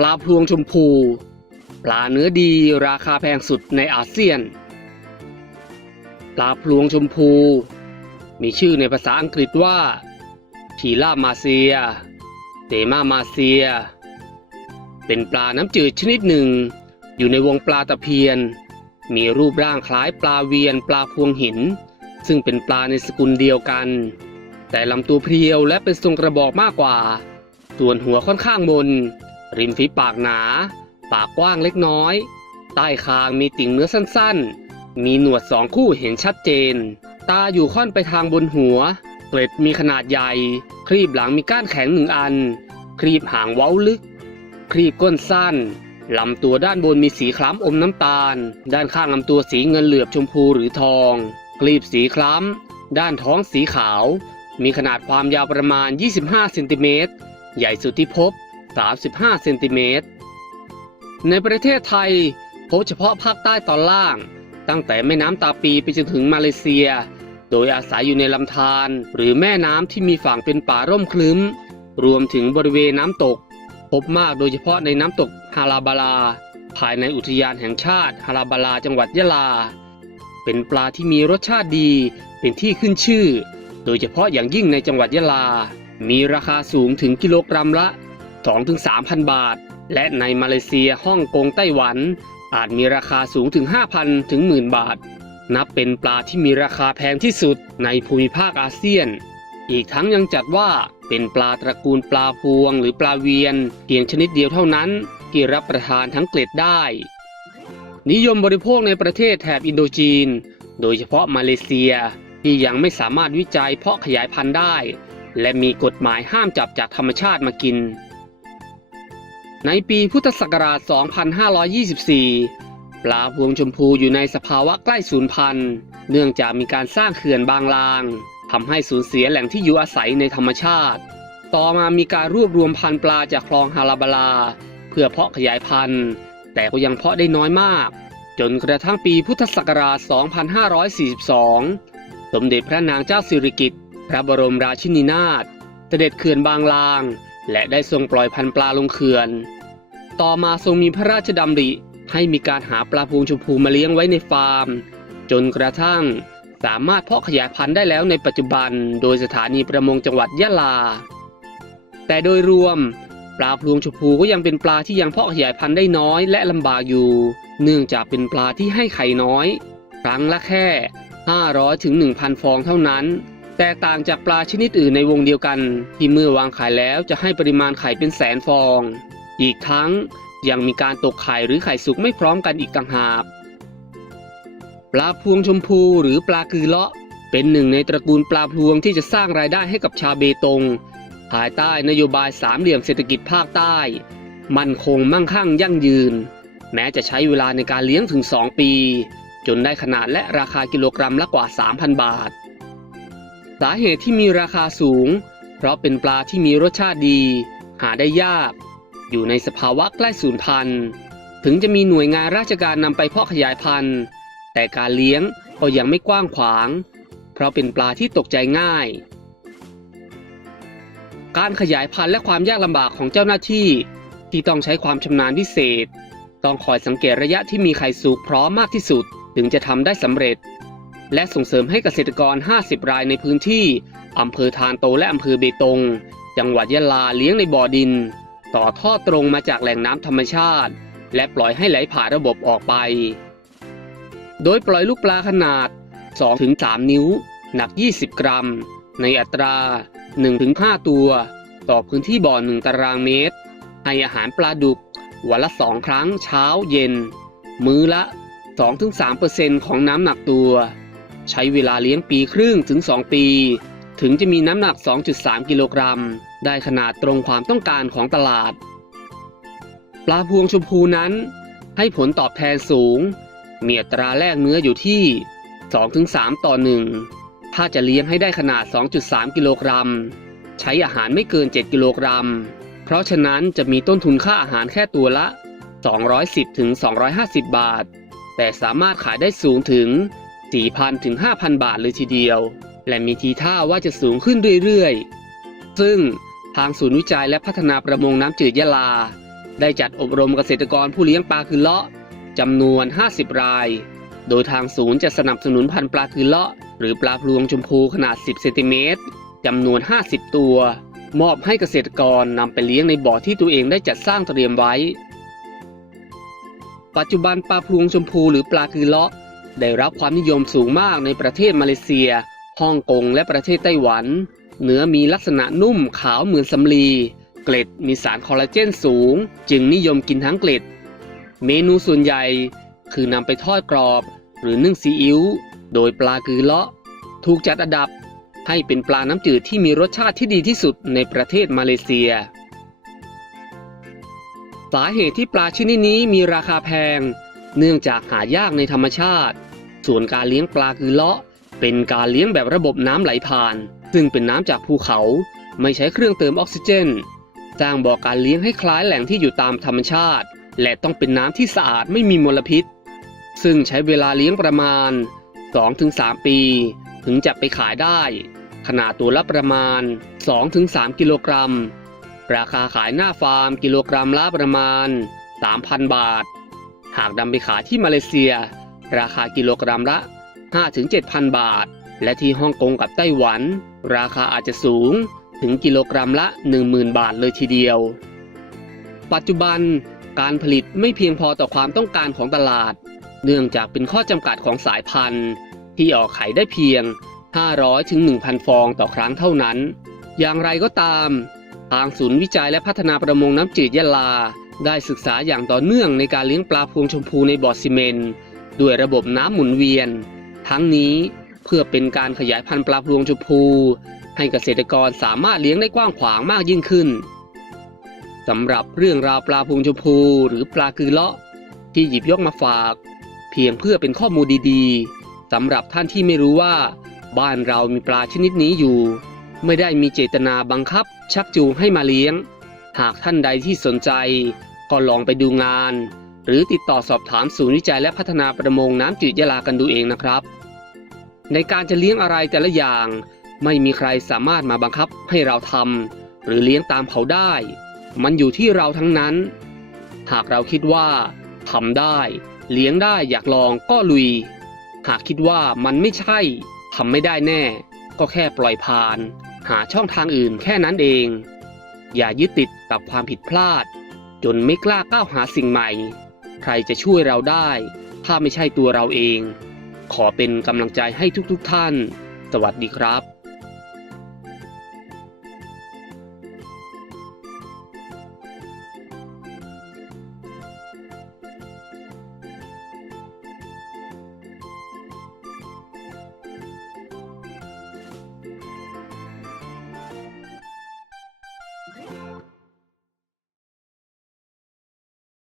ปลาพลวงชมพู ปลาเนื้อดีราคาแพงสุดในอาเซียน ปลาพลวงชมพู มีชื่อในภาษาอังกฤษว่าทีล่ามาเซีย เตมามาเซีย เป็นปลาน้ำจืดชนิดหนึ่ง อยู่ในวงปลาตะเพียน มีรูปร่างคล้ายปลาเวียนปลาพวงหิน ซึ่งเป็นปลาในสกุลเดียวกัน แต่ลำตัวเพรียวและเป็นทรงกระบอกมากกว่า ส่วนหัวค่อนข้างมน ริมฝีปากหนา ปากกว้างเล็กน้อย ใต้คางมีติ่งเนื้อสั้นๆ มีหนวดสองคู่เห็นชัดเจน ตาอยู่ค่อนไปทางบนหัว เกล็ดมีขนาดใหญ่ ครีบหลังมีก้านแข็งหนึ่งอัน ครีบหางเว้าลึก ครีบก้นสั้นลำตัวด้านบนมีสีคล้ำอมน้ำตาล ด้านข้างลำตัวสีเงินเหลือบชมพูหรือทอง กลีบสีคล้ำ ด้านท้องสีขาว มีขนาดความยาวประมาณ 25 เซนติเมตร ใหญ่สุดที่พบ 35 เซนติเมตร ในประเทศไทยพบเฉพาะภาคใต้ตอนล่าง ตั้งแต่แม่น้ำตาปีไปจนถึงมาเลเซีย โดยอาศัยอยู่ในลำธารหรือแม่น้ำที่มีฝั่งเป็นป่าร่มคลึ้ม รวมถึงบริเวณน้ำตก พบมากโดยเฉพาะในน้ำตกฮาราบาลา ภายในอุทยานแห่งชาติฮาราบาลาจังหวัดยะลา เป็นปลาที่มีรสชาติดี เป็นที่ขึ้นชื่อ โดยเฉพาะอย่างยิ่งในจังหวัดยะลา มีราคาสูงถึงกิโลกรัมละ 2-3,000 บาท และในมาเลเซียฮ่องกงไต้หวัน อาจมีราคาสูงถึง 5,000 ถึงหมื่นบาท นับเป็นปลาที่มีราคาแพงที่สุดในภูมิภาคอาเซียน อีกทั้งยังจัดว่าเป็นปลาตระกูลปลาพวงหรือปลาเวียนเพียงชนิดเดียวเท่านั้น ที่รับประทานทั้งเกล็ดได้ นิยมบริโภคในประเทศแถบอินโดจีน โดยเฉพาะมาเลเซียที่ยังไม่สามารถวิจัยเพาะขยายพันธุ์ได้ และมีกฎหมายห้ามจับจากธรรมชาติมากิน ในปีพุทธศักราช 2524 ปลาพวงชมพูอยู่ในสภาวะใกล้สูญพันธุ์ เนื่องจากมีการสร้างเขื่อนบางลางทำให้สูญเสียแหล่งที่อยู่อาศัยในธรรมชาติ ต่อมามีการรวบรวมพันธุ์ปลาจากคลองฮาราบาลา เพื่อเพาะขยายพันธุ์ แต่ก็ยังเพาะได้น้อยมาก จนกระทั่งปีพุทธศักราช 2542 สมเด็จพระนางเจ้าสิริกิติ์พระบรมราชินีนาถเสด็จเขื่อนบางลาง และได้ทรงปล่อยพันธุ์ปลาลงเขื่อน ต่อมาทรงมีพระราชดำริให้มีการหาปลาพวงชมพูมาเลี้ยงไว้ในฟาร์ม จนกระทั่งสามารถเพาะขยายพันธุ์ได้แล้วในปัจจุบัน โดยสถานีประมงจังหวัดยะลา แต่โดยรวม ปลาพลวงชมพูก็ยังเป็นปลาที่ยังเพาะขยายพันธุ์ได้น้อยและลำบากอยู่ เนื่องจากเป็นปลาที่ให้ไข่น้อย ครั้งละแค่ 500ถึง1,000 ฟองเท่านั้น แต่ต่างจากปลาชนิดอื่นในวงเดียวกัน ที่เมื่อวางไข่แล้วจะให้ปริมาณไข่เป็นแสนฟอง อีกทั้งยังมีการตกไข่หรือไข่สุกไม่พร้อมกันอีกต่างหาก ปลาพวงชมพูหรือปลากือเลาะ เป็นหนึ่งในตระกูลปลาพวงที่จะสร้างรายได้ให้กับชาวเบตง ภายใต้นโยบายสามเหลี่ยมเศรษฐกิจภาคใต้ มั่นคงมั่งคั่งยั่งยืน แม้จะใช้เวลาในการเลี้ยงถึง 2 ปี จนได้ขนาดและราคากิโลกรัมละกว่า 3,000 บาท สาเหตุที่มีราคาสูง เพราะเป็นปลาที่มีรสชาติดี หาได้ยาก อยู่ในสภาวะใกล้สูญพันธุ์ ถึงจะมีหน่วยงานราชการนำไปเพาะขยายพันธุ์ แต่การเลี้ยงก็ยังไม่กว้างขวาง เพราะเป็นปลาที่ตกใจง่าย การขยายพันธุ์และความยากลำบากของเจ้าหน้าที่ ที่ต้องใช้ความชำนาญพิเศษ ต้องคอยสังเกตระยะที่มีไข่สุกพร้อมมากที่สุด ถึงจะทำได้สำเร็จ และส่งเสริมให้เกษตรกร 50 รายในพื้นที่อำเภอทานโตและอำเภอเบตง จังหวัดยะลาเลี้ยงในบ่อดิน ต่อท่อตรงมาจากแหล่งน้ำธรรมชาติ และปล่อยให้ไหลผ่านระบบออกไป โดยปล่อยลูกปลาขนาด 2-3 นิ้ว หนัก 20 กรัม ในอัตรา 1-5 ตัว ต่อพื้นที่บ่อ 1 ตารางเมตร ให้อาหารปลาดุก วันละ 2 ครั้งเช้าเย็น มื้อละ 2-3%ของน้ำหนักตัว ใช้เวลาเลี้ยงปีครึ่งถึง 2 ปี ถึงจะมีน้ำหนัก 2.3 กิโลกรัม ได้ขนาดตรงความต้องการของตลาด ปลาพวงชมพูนั้น ให้ผลตอบแทนสูง มีอัตราแลกเนื้ออยู่ที่ 2-3 ต่อ 1 ถ้าจะเลี้ยงให้ได้ขนาด 2.3 กิโลกรัม ใช้อาหารไม่เกิน 7 กิโลกรัม เพราะฉะนั้นจะมีต้นทุนค่าอาหารแค่ตัวละ 210ถึง250 บาท แต่สามารถขายได้สูงถึง 4,000ถึง5,000 บาทเลยทีเดียว และมีทีท่าว่าจะสูงขึ้นเรื่อยๆ ซึ่ง ทางศูนย์วิจัยและพัฒนาประมงน้ำจืดยะลา ได้จัดอบรมเกษตรกรผู้เลี้ยงปลาคือเลาะจำนวน 50 ราย โดยทางศูนย์จะสนับสนุนพันธุ์ปลาคือเลาะ หรือปลาพลวงชมพูขนาด 10 เซนติเมตรจำนวน 50 ตัว มอบให้เกษตรกรนำไปเลี้ยงในบ่อที่ตัวเองได้จัดสร้างเตรียมไว้ ปัจจุบันปลาพลวงชมพูหรือปลาคือเลาะ ได้รับความนิยมสูงมากในประเทศมาเลเซียฮ่องกงและประเทศไต้หวัน เนื้อมีลักษณะนุ่มขาวเหมือนสำลี เกล็ดมีสารคอลลาเจนสูง จึงนิยมกินทั้งเกล็ด เมนูส่วนใหญ่คือนำไปทอดกรอบ หรือนึ่งซีอิ๊วโดยปลากือเลาะ ถูกจัดอันดับให้เป็นปลาน้ำจืดที่มีรสชาติที่ดีที่สุดในประเทศมาเลเซีย สาเหตุที่ปลาชนิดนี้มีราคาแพง เนื่องจากหายากในธรรมชาติ ส่วนการเลี้ยงปลาคือเลาะ เป็นการเลี้ยงแบบระบบน้ำไหลผ่าน ซึ่งเป็นน้ำจากภูเขา ไม่ใช้เครื่องเติมออกซิเจนสร้างบ่อการเลี้ยงให้คล้ายแหล่งที่อยู่ตามธรรมชาติ และต้องเป็นน้ำที่สะอาดไม่มีมลพิษ ซึ่งใช้เวลาเลี้ยงประมาณ 2-3 ปี ถึงจะไปขายได้ ขนาดตัวละประมาณ 2-3 กิโลกรัม ราคาขายหน้าฟาร์มกิโลกรัมละประมาณ 3,000 บาท หากนำไปขายที่มาเลเซีย ราคากิโลกรัมละ 5-7,000 บาท และที่ฮ่องกงกับไต้หวัน ราคาอาจจะสูงถึงกิโลกรัมละ 10,000 บาทเลยทีเดียว ปัจจุบันการผลิตไม่เพียงพอต่อความต้องการของตลาด เนื่องจากเป็นข้อจำกัดของสายพันธุ์ ที่ออกไข่ได้เพียง 500 ถึง 1,000 ฟองต่อครั้งเท่านั้น อย่างไรก็ตาม ทางศูนย์วิจัยและพัฒนาประมงน้ำจืดยะลา ได้ศึกษาอย่างต่อเนื่องในการเลี้ยงปลาพวงชมพูในบ่อซีเมนต์ด้วยระบบน้ำหมุนเวียน ทั้งนี้ เพื่อเป็นการขยายพันธุ์ปลาพวงชมพู ให้เกษตรกรสามารถเลี้ยงได้กว้างขวางมากยิ่งขึ้นสำหรับเรื่องราวปลาพวงชมพูหรือปลาคือเลาะ ที่หยิบยกมาฝาก เพียงเพื่อเป็นข้อมูลดีๆสำหรับท่านที่ไม่รู้ว่า บ้านเรามีปลาชนิดนี้อยู่ ไม่ได้มีเจตนาบังคับ ชักจูงให้มาเลี้ยง หากท่านใดที่สนใจ ก็ลองไปดูงาน หรือติดต่อสอบถามศูนย์วิจัยและพัฒนาประมงน้ำจืดยะลากันดูเองนะครับ ในการจะเลี้ยงอะไรแต่ละอย่าง ไม่มีใครสามารถมาบังคับให้เราทำหรือเลี้ยงตามเขาได้ มันอยู่ที่เราทั้งนั้น หากเราคิดว่าทำได้ เลี้ยงได้อยากลองก็ลุย หากคิดว่ามันไม่ใช่ทำไม่ได้แน่ ก็แค่ปล่อยผ่าน หาช่องทางอื่นแค่นั้นเอง อย่ายึดติดกับความผิดพลาด จนไม่กล้าก้าวหาสิ่งใหม่ ใครจะช่วยเราได้ ถ้าไม่ใช่ตัวเราเอง ขอเป็นกำลังใจให้ทุกๆทท่าน สวัสดีครับ